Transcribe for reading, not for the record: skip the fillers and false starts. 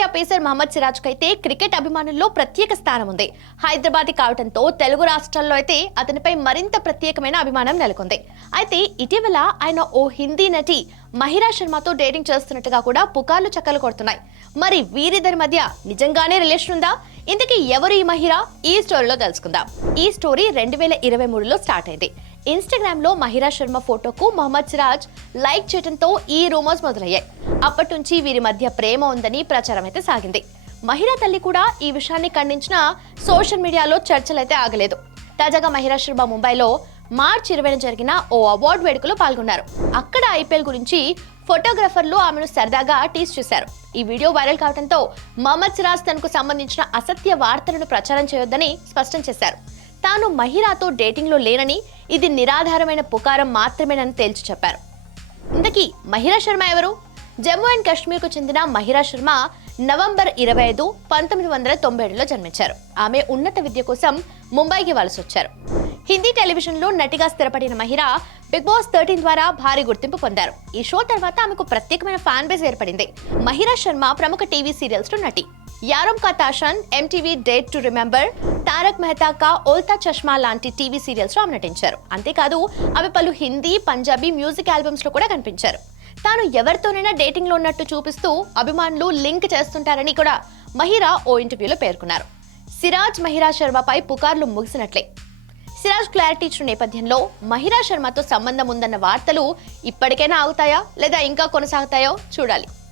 Team India pacer Mohammed Siraj కైతే cricket అభిమానుల్లో ప్రత్యేక స్థానం ఉంది. హైదరాబాదీ కావడంతో తెలుగు రాష్ట్రాల్లో అయితే అతనిపై మరింత ప్రత్యేకమైన అభిమానం నెలకొంది. అయితే ఇటీవల ఆయన ఓ హిందీ నటి మహిరా శర్మతో డేటింగ్ చేస్తున్నట్టుగా కూడా పుకార్లు చక్కలు కొడుతున్నాయి. మరి వీరిద్దరి మధ్య నిజంగానే రిలేషన్ ఉందా? ఇంతకీ ఎవరు ఈ మహిరా? ఈ స్టోరీలో తెలుసుకుందాం. ఈ స్టోరీ 2023లో స్టార్ట్ అయింది. ఇన్స్టాగ్రామ్ లో మహిరా శర్మ ఫోటోకు మహమ్మద్ సిరాజ్ లైక్ చేయడంతో ఈ రూమర్స్ మొదలయ్యాయి. అప్పటి నుంచి వీరి మధ్య ప్రేమ ఉందని ప్రచారం అయితే సాగింది. మహిరా తల్లి కూడా ఈ విషయాన్ని ఖండించిన సోషల్ మీడియాలో చర్చలైతే ఆగలేదు. తాజాగా మహిరా శర్మ ముంబైలో మార్చి 20న జరిగిన ఓ అవార్డు వేడుకలో పాల్గొన్నారు. అక్కడ ఐపీఎల్ గురించి ఫోటోగ్రాఫర్లు ఆమెను సరదాగా టీజ్ చేశారు. ఈ వీడియో వైరల్ కావడంతో మహమ్మద్ సిరాజ్ తనకు సంబంధించిన అసత్య వార్తలను ప్రచారం చేయొద్దని స్పష్టం చేశారు. తాను మహిరాతో డేటింగ్ లో లేనని, ఇది నిరాధారమైన పుకారం మాత్రమేనని తేల్చి చెప్పారు. ఇంతకీ మహిరా శర్మ ఎవరు? జమ్మూ అండ్ కాశ్మీర్ కు చెందిన మహిరా శర్మ నవంబర్ 25, 1997లో జన్మించారు. ఆమె ఉన్నత విద్య కోసం ముంబైకి వలస వచ్చారు. హిందీ టెలివిజన్ లో నటిగా స్థిరపడిన మహిరా బిగ్ బాస్ 13 ద్వారా భారీ గుర్తింపు పొందారు. ఈ షో తర్వాత ఆమెకు ప్రత్యేకమైన ఫ్యాన్ బేస్ ఏర్పడింది. మహిరా శర్మ ప్రముఖ టీవీ సీరియల్స్ లో నటి. Yaaron Ka Tashan, MTV date to remember, Taarak Mehta Ka Ooltah Chashma లాంటి టీవీ సీరియల్స్ లో ఆమె నటించారు. అంతేకాదు ఆమె పలు హిందీ, పంజాబీ మ్యూజిక్ ఆల్బమ్స్ లో కూడా కనిపించారు. తాను ఎవరితోనైనా డేటింగ్ లో ఉన్నట్టు చూపిస్తూ అభిమానులు లింక్ చేస్తుంటారని కూడా మహిరా ఓ ఇంటర్వ్యూలో పేర్కొన్నారు. సిరాజ్ మహిరా శర్మపై పుకార్లు ముగిసినట్లే. సిరాజ్ క్లారిటీ ఇచ్చిన నేపథ్యంలో మహిరా శర్మతో సంబంధం ఉందన్న వార్తలు ఇప్పటికైనా ఆగుతాయా లేదా ఇంకా కొనసాగుతాయో చూడాలి.